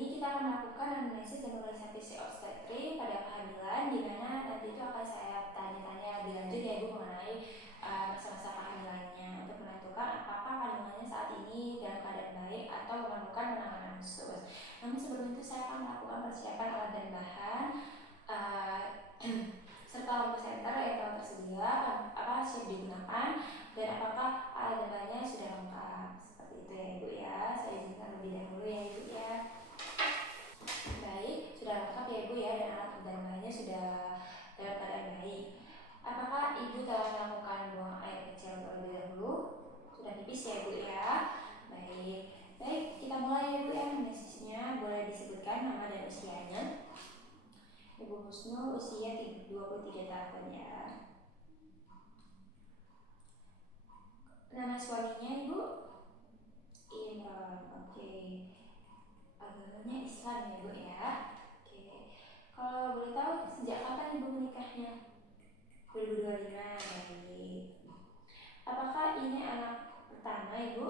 ini kita akan melakukan anamnesis dan pemeriksaan fisik obstetrik pada kehamilan, di mana nanti itu akan saya tanya-tanya lebih lanjut ya Ibu mengenai masa-masa kehamilannya untuk menentukan apakah kandungannya saat ini dalam keadaan baik atau memerlukan penanganan khusus. Namun sebelum itu saya akan melakukan persiapan alat dan bahan serta lampu senter yang telah tersedia, apa siap digunakan dan apakah alat dan bahannya sudah lengkap. Seperti itu ya Ibu ya. Saya izinkan lebih dahulu ya Ibu ya. Baik, sudah lengkap ya Ibu ya, dan alat dan bahannya sudah dalam keadaan baik. Apakah Ibu telah melakukan buang air kecil terlebih dahulu? Sudah tipis ya Ibu ya. Baik, kita mulai ya Ibu ya anamnesisnya. Boleh disebutkan nama dan usianya. Ibu Husnu usia 23 tahun ya. Nama suaminya Ibu? Imran. Oke. Agamanya Islam ya Ibu ya. Oke. Kalau boleh tahu sejak kapan Ibu menikahnya? 2025. Baik. Apakah ini anak pertama Ibu?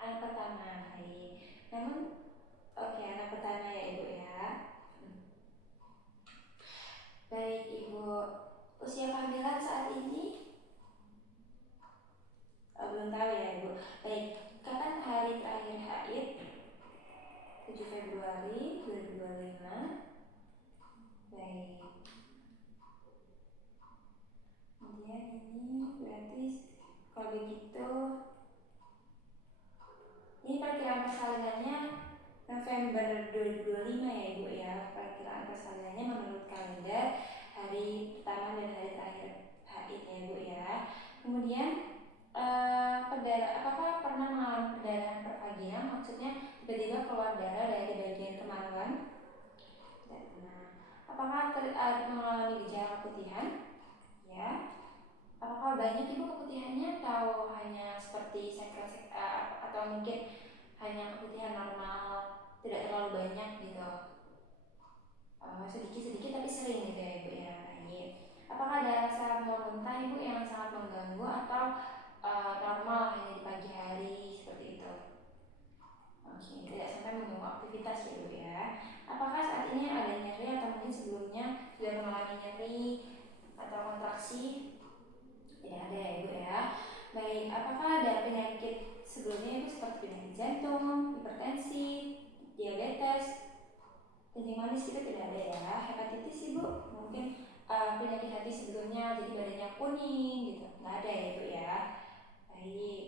Anak pertama. Baik. Namun oke, anak pertama ya Ibu ya. Baik Ibu. Usia kehamilan saat ini? Belum tahu ya Ibu. Baik. Kapan hari terakhir haid? 7 Februari 2025. Baik. Kemudian ini berarti kalau begitu ini perkiraan persalinannya November 2025 ya Ibu ya. Perkiraan persalinannya menurut kalender hari pertama dan hari terakhir haid ya Ibu ya. Kemudian apakah pernah mengalami perdarahan pervagina? Maksudnya tiba-tiba keluar darah dari bagian kemaluan? Tidak pernah. Apakah mengalami gejala keputihan? Ya. Apakah banyak Ibu keputihannya atau hanya seperti atau mungkin hanya keputihan normal, tidak terlalu banyak gitu? Sedikit-sedikit tapi sering gitu ya Ibu ya. Baik. Apakah ada rasa mual-muntah Ibu yang sangat mengganggu atau normal hanya di pagi hari seperti itu? Oke, tidak sampai mengganggu aktivitas ya Ibu ya. Apakah saat ini ada nyeri atau mungkin sebelumnya sudah mengalami nyeri atau kontraksi? Tidak ada ya Ibu ya. Baik, apakah ada penyakit sebelumnya Ibu seperti penyakit jantung, hipertensi, diabetes, kencing manis itu tidak ada ya. Hepatitis Ibu, mungkin penyakit hati sebelumnya jadi badannya kuning gitu, nggak ada ya Ibu ya. Baik.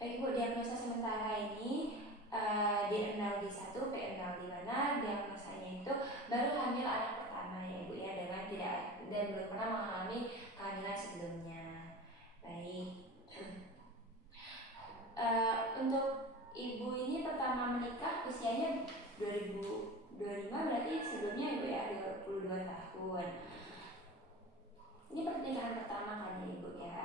Baik Bu, diagnosa sementara ini D0D1, P0 di mana diagnosanya itu baru hamil anak pertama ya Ibu ya, dengan tidak dan belum pernah mengalami kehamilan sebelumnya. Baik. Untuk Ibu ini pertama menikah usianya 2025, berarti sebelumnya Ibu ya 22 tahun. Ini pernikahan pertama kan ya Ibu ya.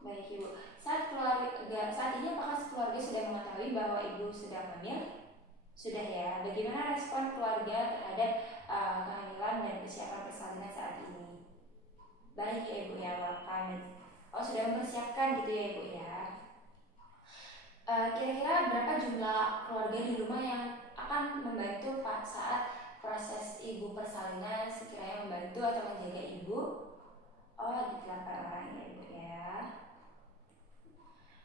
Baik Ibu. Saat ini apakah keluarga sudah mengetahui bahwa Ibu sedang hamil? Sudah ya. Bagaimana respon keluarga terhadap kehamilan dan persiapan persalinan saat ini? Baik ya Ibu ya, welcome. Oh, sudah mempersiapkan gitu ya Ibu ya. Kira-kira berapa jumlah keluarga di rumah yang akan membantu Pak saat proses Ibu persalinan, sekiranya membantu atau menjaga Ibu? Oh, di 8 orang ya Ibu ya.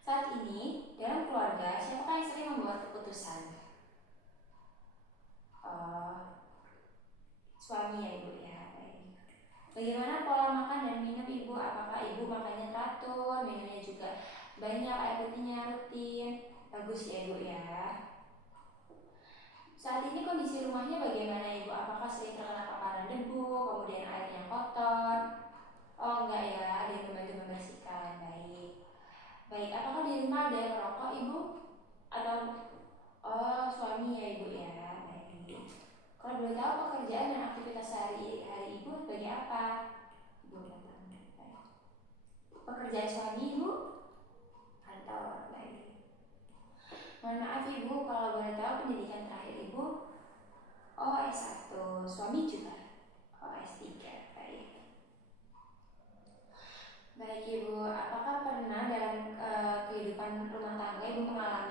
Saat ini, dalam keluarga, siapakah yang sering membuat keputusan? Suami ya Ibu ya. Baik. Bagaimana pola makan dan minum Ibu? Apakah Ibu makannya teratur, minumnya juga banyak, air putihnya rutin? Bagus ya Ibu ya. Saat ini kondisi rumahnya bagaimana Ibu? Apakah sering terkena paparan debu, kemudian airnya kotor? Oh enggak ya, ada yang membantu membersihkan. Baik, apakah di rumah ada yang merokok Ibu? Atau suami ya Ibu ya. Baik. Kalau boleh tahu pekerjaan dan aktivitas sehari-hari Ibu sebagai apa? Ibu datang. Baik. Pekerjaan suami Ibu? Kantor. Baik. Mohon maaf Ibu, kalau boleh tahu pendidikan terakhir Ibu? Oh, S1. Suami juga? Oh, S3. Baik. Baik Ibu, apakah pernah dalam kehidupan rumah tangga Ibu mengalami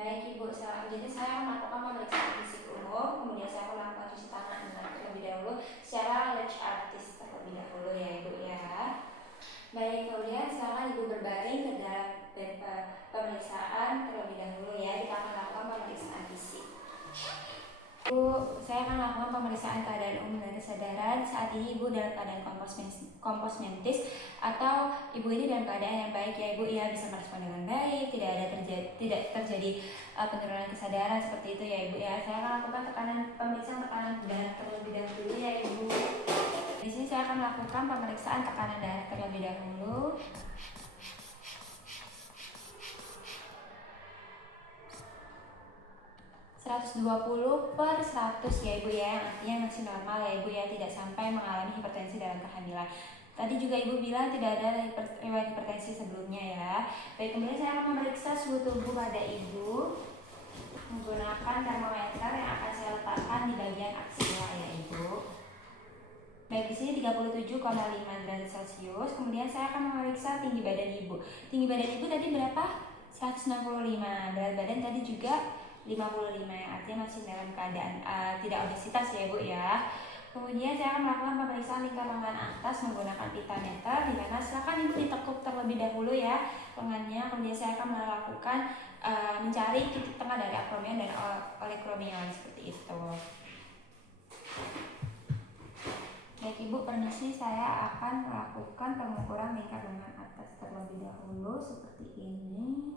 Baik Ibu, selanjutnya saya akan melakukan pemeriksaan fisik umum, kemudian saya akan melakukan cuci tangan terlebih dahulu secara latch artist terlebih dahulu ya Ibu ya. Baik, kemudian silakan Ibu berbaring ke dalam pemeriksaan terlebih dahulu ya. Kita akan lakukan pemeriksaan fisik. Ibu, saya akan lakukan pemeriksaan keadaan umum dan kesadaran. Saat ini Ibu dalam keadaan kompos mentis atau Ibu ini dalam keadaan yang baik ya Ibu ya, bisa merespon dengan baik, tidak terjadi penurunan kesadaran seperti itu ya Ibu ya. Saya akan lakukan pemeriksaan tekanan darah terlebih dahulu ya Ibu. Di sini saya akan melakukan pemeriksaan tekanan darah terlebih dahulu. 120/100 ya Ibu ya, artinya masih normal ya Ibu ya, tidak sampai mengalami hipertensi dalam kehamilan. Tadi juga Ibu bilang tidak ada riwayat hipertensi sebelumnya ya. Baik, kemudian saya akan memeriksa suhu tubuh pada Ibu menggunakan termometer yang akan saya letakkan di bagian aksila ya Ibu. Baik, di sini 37,5 derajat Celcius. Kemudian saya akan memeriksa tinggi badan Ibu. Tinggi badan Ibu tadi berapa? 165. Berat badan tadi juga 55 yang artinya masih dalam keadaan tidak obesitas ya Ibu ya. Kemudian saya akan melakukan pemeriksaan lingkar lengan atas menggunakan pita meter, di mana silakan Ibu ditekuk terlebih dahulu ya lengannya. Kemudian saya akan melakukan mencari titik tengah dari akromion dan olecromion seperti itu. Baik Ibu, permisi, saya akan melakukan pengukuran lingkar lengan atas terlebih dahulu seperti ini.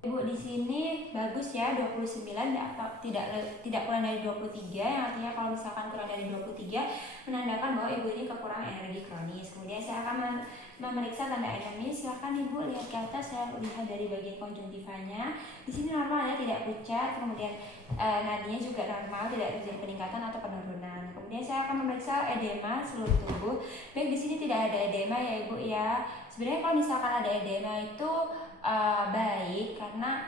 Ibu di sini bagus ya, 29 atau tidak kurang dari 23, yang artinya kalau misalkan kurang dari 23 menandakan bahwa Ibu ini kekurangan energi kronis. Kemudian saya akan memeriksa tanda endemis. Silakan Ibu lihat ke atas, saya lihat dari bagian konjungtivanya. Di sini normal ya, tidak pucat. Kemudian nadinya juga normal, tidak terjadi peningkatan atau penurunan. Kemudian saya akan memeriksa edema seluruh tubuh. Baik, di sini tidak ada edema ya Ibu ya. Sebenarnya kalau misalkan ada edema itu baik, karena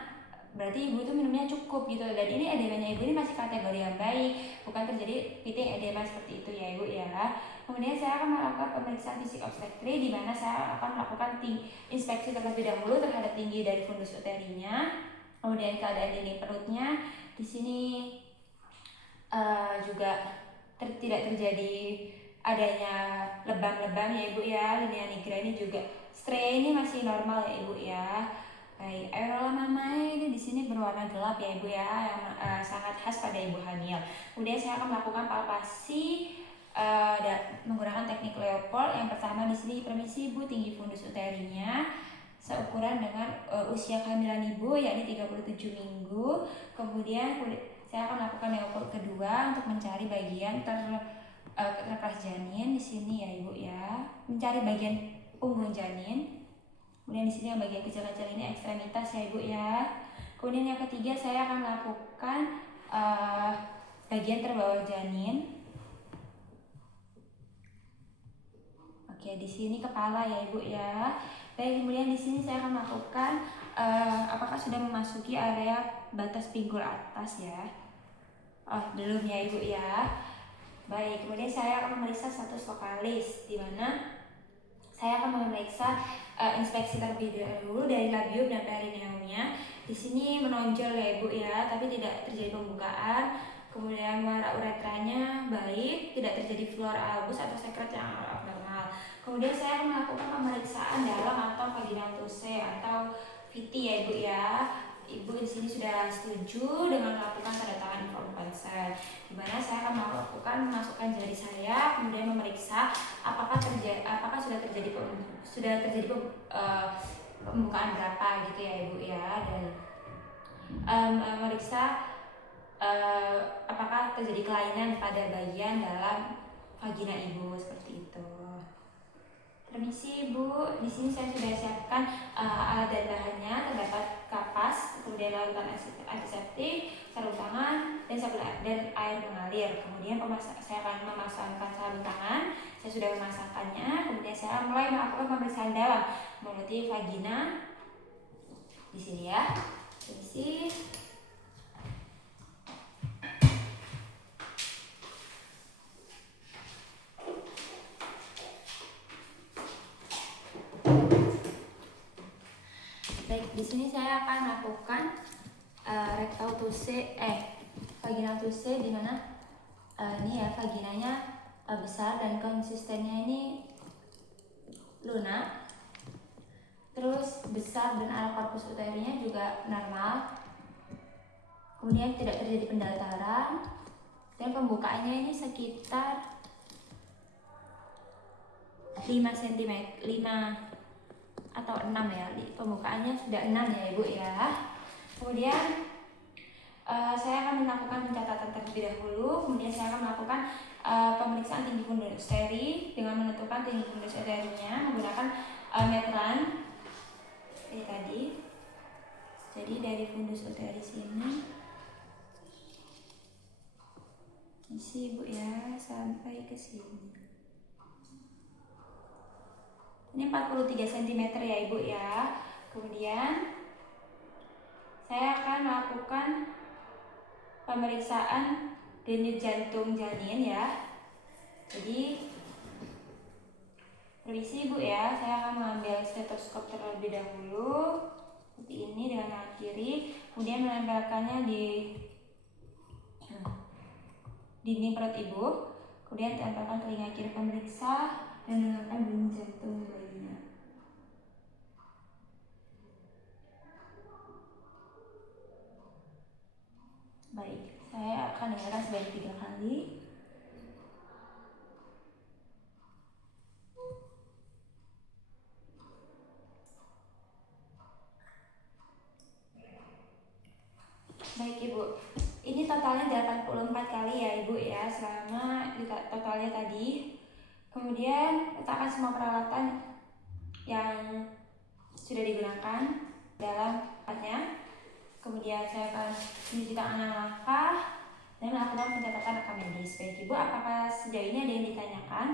berarti Ibu itu minumnya cukup gitu, dan ini edemanya Ibu ini masih kategori yang baik, bukan terjadi pitting edema seperti itu ya Ibu ya. Kemudian saya akan melakukan pemeriksaan fisik obstetri, di mana saya akan melakukan inspeksi terlebih dahulu terhadap tinggi dari fundus uterinya, kemudian keadaan dinding perutnya. Di sini juga tidak terjadi adanya lebam-lebam ya Ibu ya. Linea nigra ini juga strain ini masih normal ya Ibu ya. Baik, areola mamae ini di sini berwarna gelap ya Ibu ya, yang sangat khas pada ibu hamil. Kemudian saya akan melakukan palpasi menggunakan teknik Leopold. Yang pertama di sini, permisi Ibu, tinggi fundus uterinya seukuran dengan usia kehamilan Ibu, yakni 37 minggu. Kemudian saya akan melakukan Leopold kedua untuk mencari bagian terlepas janin di sini ya Ibu ya, mencari bagian punggung janin. Kemudian di sini yang bagian kecil-kecil ini ekstremitas ya Ibu ya. Kemudian yang ketiga saya akan melakukan bagian terbawah janin. Oke, di sini kepala ya Ibu ya. Baik, kemudian di sini saya akan melakukan apakah sudah memasuki area batas pinggul atas ya. Oh, belum ya Ibu ya. Baik, kemudian saya akan memeriksa status vokalis, di mana saya akan memeriksa inspeksi terlebih dahulu dari labium dan perineumnya. Di sini menonjol ya Ibu ya, tapi tidak terjadi pembukaan. Kemudian muara uretranya baik, tidak terjadi fluor albus atau sekret yang abnormal. Kemudian saya akan melakukan pemeriksaan dalam atau vaginal tuse atau VT ya Ibu ya. Ibu di sini sudah setuju dengan melakukan tanda tangan konsen, di mana saya akan melakukan memasukkan jari saya, kemudian memeriksa apakah sudah terjadi pembukaan berapa gitu ya Ibu ya, dan memeriksa apakah terjadi kelainan pada bagian dalam vagina Ibu seperti itu. Permisi Ibu, di sini saya sudah siapkan alat dan bahannya. Terdapat kapas, kemudian larutan antiseptik, sarung tangan, dan air mengalir. Kemudian saya akan memasangkan sarung tangan. Saya sudah memasangkannya. Kemudian saya mulai melakukan pemeriksaan dalam meliputi vagina. Di sini ya. Permisi. Baik, di sini saya akan melakukan rectal tussae, vaginal tussae, di mana ini ya vaginanya besar dan konsistennya ini lunak, terus besar dan area corpus uterinya juga normal, kemudian tidak terjadi pendataran, dan pembukaannya ini sekitar 5 cm, 5 atau 6 ya, pembukaannya sudah 6 ya Ibu ya. Kemudian saya akan melakukan pencatatan terlebih dahulu, kemudian saya akan melakukan pemeriksaan tinggi fundus uteri dengan menentukan tinggi fundus uterinya menggunakan meteran ini tadi. Jadi dari fundus uteri sini isi Ibu ya sampai ke sini. Ini 43 cm ya Ibu ya. Kemudian saya akan melakukan pemeriksaan denyut jantung janin ya. Jadi permisi Ibu ya, saya akan mengambil stetoskop terlebih dahulu seperti ini dengan tangan kiri, kemudian menempelkannya di dinding perut Ibu, kemudian tempelkan telinga kiri pemeriksa dan dengarkan bunyi jantung bayinya. Baik, saya akan dengarkan sebanyak 3 kali. Baik Ibu, ini totalnya 84 kali ya Ibu ya, selama totalnya tadi. Kemudian letakkan semua peralatan yang sudah digunakan dalam tempatnya. Kemudian saya akan mencuci tangan 6 langkah dan melakukan pencatatan rekam medis. Baik Ibu, apakah sejauh ini ada yang ditanyakan?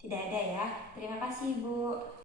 Tidak ada ya. Terima kasih Ibu.